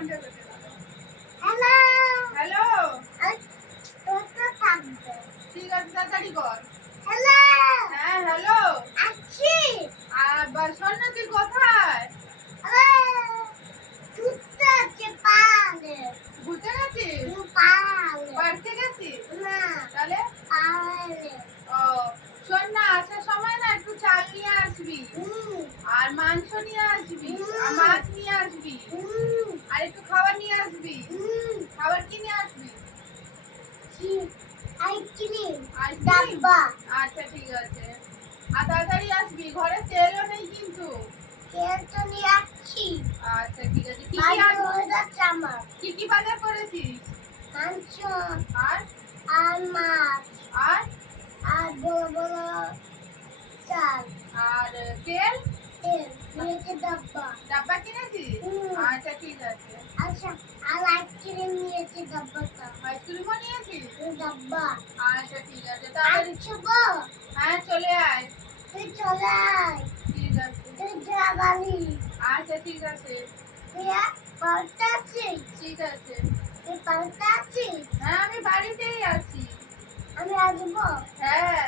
Hello hello, তোর তো থাকবে ঠিক আছে তাড়াতাড়ি কর। হ্যালো হ্যাঁ হ্যালো, আছি আবার শোন না তুই কোথায়? ছুটতে আছে পালে ঘুরতে গেছিস? পালে পার্কে গেছিস? না তাহলে পালে ও শোন না, আসার সময় না একটু চাল নিয়ে আসবি, আর মাংস নিয়ে আসবি, আর মাছ নিয়ে আসবি, আর একটু খাবার নিয়ে আসবি। খাবার কি নিয়ে আসবি? Ice cream ice cream? ডাব্বা আচ্ছা ঠিক আছে, আর তাড়াতাড়ি আসবি, ঘরে তেলও নেই কিন্তু। তেল তো নিয়ে আসছি আচ্ছা ঠিক আছে, কি কি বাজার হয়ে যাচ্ছে আমার কি কি বাজার করেছিস? মাংস আর আর মাছ আর আর বড় বড় চাল আর তেল তেল নিয়েছে ডাব্বা ডাব্বা কিনেছিস? হুম। আচ্ছা ঠিক আছে, আচ্ছা আর আইসক্রিম নিয়েছে ডাব্বাটা আইসক্রিমও নিয়েছিস? ডাব্বা আচ্ছা ঠিক আছে, তাড়াতাড়ি আচ্ছা গো হ্যাঁ চলে আয়। তুই চলে আয় ঠিক আছে, তুই যা বাড়ি আচ্ছা ঠিক আছে, তুই পাল্টা আছিস ঠিক আছে। তুই পাল্টা আছিস হ্যাঁ আমি বাড়িতেই আছি। আমি আসবো হ্যাঁ